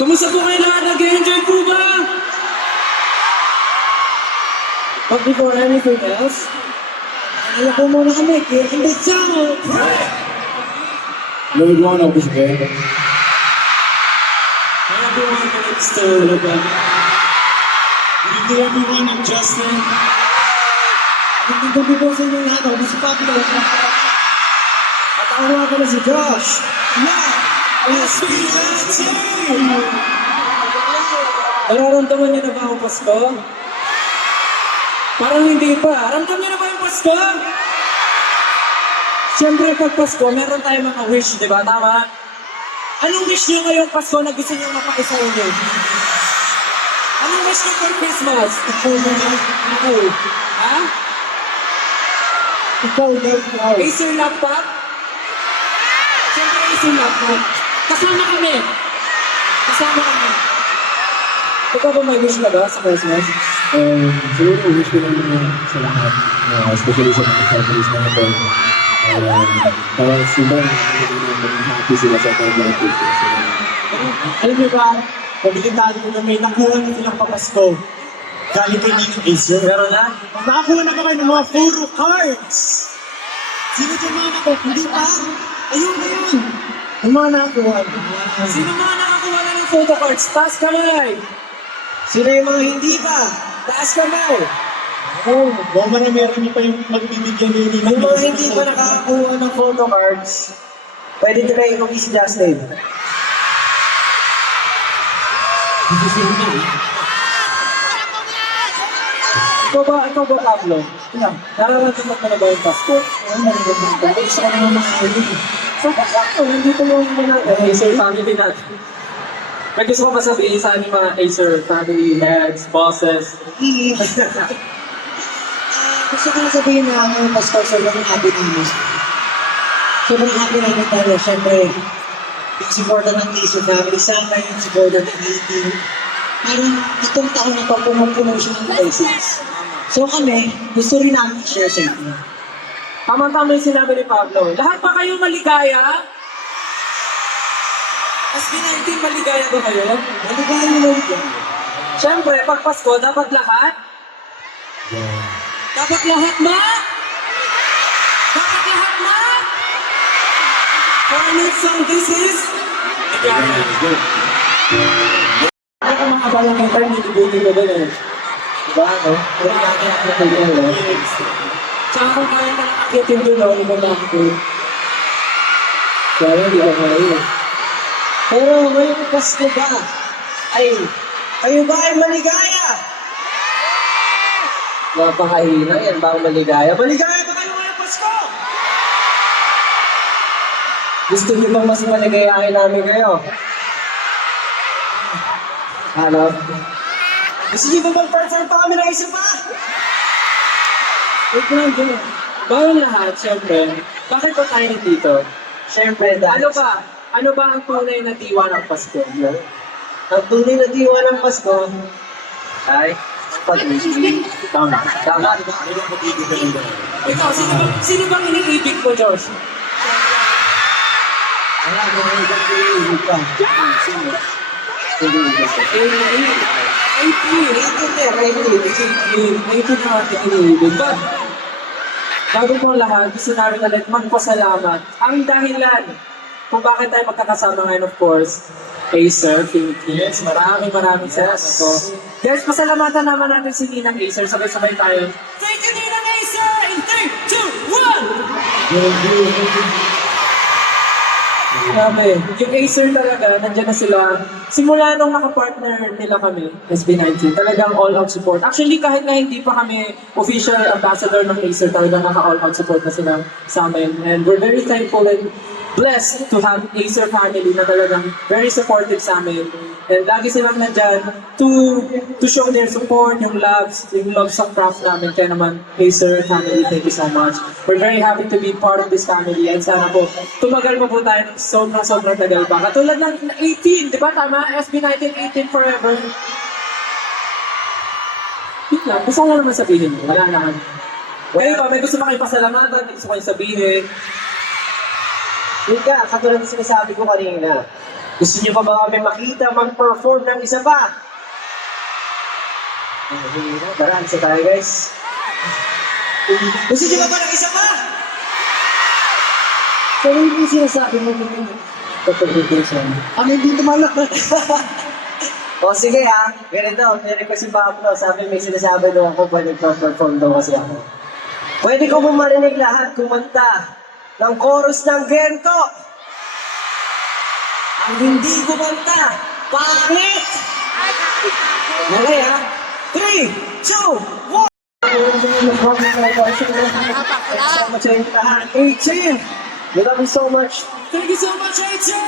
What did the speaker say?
Kumusta po kayo lahat? Nag-enjoy po ba? But before anything else, alam po muna kami, in the sound! Naliguan ako sa kaya. Kaya po mga minutes to Logan. Good evening everyone, I'm Justin. Magandang gabi po sa inyo lahat. Ako si Pablo. At ako nga pala si Josh. SB19! Nararamdaman niyo na ba ang Pasko? Parang hindi pa. Ramdam niyo na ba yung Pasko? Siyempre, pag Pasko, meron tayong mga wish, di ba? Tama? Anong wish niyo ngayong Pasko na gusto niyo mapakisa inyo? Anong wish niyo for Christmas? Ikaw na lang. Ikaw. Ha? Ikaw na lang. Acer laptop? Siyempre, Acer laptop. Kasama kami. Kasama kami. Ikaw ba may wish na ba sa Christmas? Siguro wish ko lang sa lahat, especially sa mga families natin. Para sila, maging happy sila sa mga Christmas. Alam niyo ba, pabilitado ko na may nakuha na silang papasko. Galing kay Ninong Acer. Meron na? Nakakuha na ba kayo ng mga photo cards? Sino dyan mga nakuha? Hindi pa? Ayun na yun. Yung mga nakakuha. Sino mga nakakuha na ng photo cards? Taas kamay! Sino yung mga hindi pa? Taas kamay! Oo, baka marami pa yung magbibigyan ni Ninong Yung mga Acer. hindi pa nakakakuha ng photo cards, pwede na kayo mag-is Justin. Ikaw ba, Pablo? Nararamdaman mo na ba yung Pasko? Gusto ko naman makakulit. So, pasakto, nandito yung mga Acer family natin. May gusto ko ba sabihin sa aming mga Acer family heads, bosses? Gusto ko na sabihin na ang Pasko, sobrang happy namin. Sobrang happy namin dahil syempre, yung supportan ng Acer family sa akin, yung supportan ng A-Team. Parang itong taon na pag-promotion ng license. So kami, gusto rin namin i-share sa inyo. Tama-tama yung sinabi ni Pablo. Lahat ba kayo maligaya? SB19, maligaya ba kayo? Maligaya mo lang. Siyempre, pag Pasko, dapat lahat? Dapat lahat ma? Dapat lahat ma? For our next song, this is... Ay, ang mga balang yung time, nilibuti ko doon eh. Diba, no? Pero natin ang natuloy, no? Tsaka kung kaya ka nakakitin doon, no? Iba na ako. Kaya hindi ako ngayon. Pero ngayong Pasko ba? Ay, kayo ba ay maligaya? Napakahina yan, bang maligaya. Maligaya ba kayo ngayong Pasko? Gusto niyo bang mas maligayahin namin kayo? Ano? Gusto niyo ba mag-perform pa kami ng isa pa? Wait lang dyan. Bawang lahat, siyempre. Bakit pa tayo nandito? Siyempre, dahil Ano ba ang tunay na diwa ng Pasko? ang tunay na diwa ng Pasko Ay, pag-ibig. tama. Ikaw, sino bang iniibig mo, Josh? Wala ko na ibang pag-ibig pa. 18 na ating iniibig. But, bago po lahat, gusto namin ulit magpasalamat. Ang dahilan kung bakit tayo magkakasama ngayon, of course, Acer Philippines. Maraming salamat po. Guys, pasalamatan naman natin si Ninang Acer. Sabay-sabay tayo. Thank you, Ninang Acer! In 3, 2, 1! Grabe. Yung Acer talaga, nandiyan na sila. Simula nung nakapartner nila kami, SB19, talagang all-out support. Actually, kahit na hindi pa kami official ambassador ng Acer, talagang naka-all-out support na sila sa amin. And we're very thankful and blessed to have Acer family na talagang very supportive sa amin. And lagi silang nandyan to show their support, yung love sa craft namin. Kaya naman, Acer family, thank you so much. We're very happy to be part of this family. And sana po, tumagal pa po tayo ng sobrang tagal pa. Katulad ng 18, di ba tama? SB19, 18 forever. Yun lang, gusto ko na naman sabihin. Wala na. Kayo ba, may gusto ba kayo pasalamatan? May gusto kayo sabihin? Yun ka, katulad ng sinasabi ko kanina, Gusto niyo pa ba kami makita mag-perform ng isa pa? Tara, isa tayo guys. Gusto niyo pa ba ng isa pa? Pero hindi sinasabi mo yung Pagpagpagpagpagpag. ano hindi tumalak. O sige ha, ganito, meron ko si Pablo, sabi may sinasabi daw ako pwede perform daw kasi ako. Pwede ko po marinig lahat kumanta ng chorus ng Gento. Ang hindi kumanta, pangit! Okay ha? 3, 2, 1! Salamat sa inyo lahat. 18! We love you so much. Thank you so much, Rachel!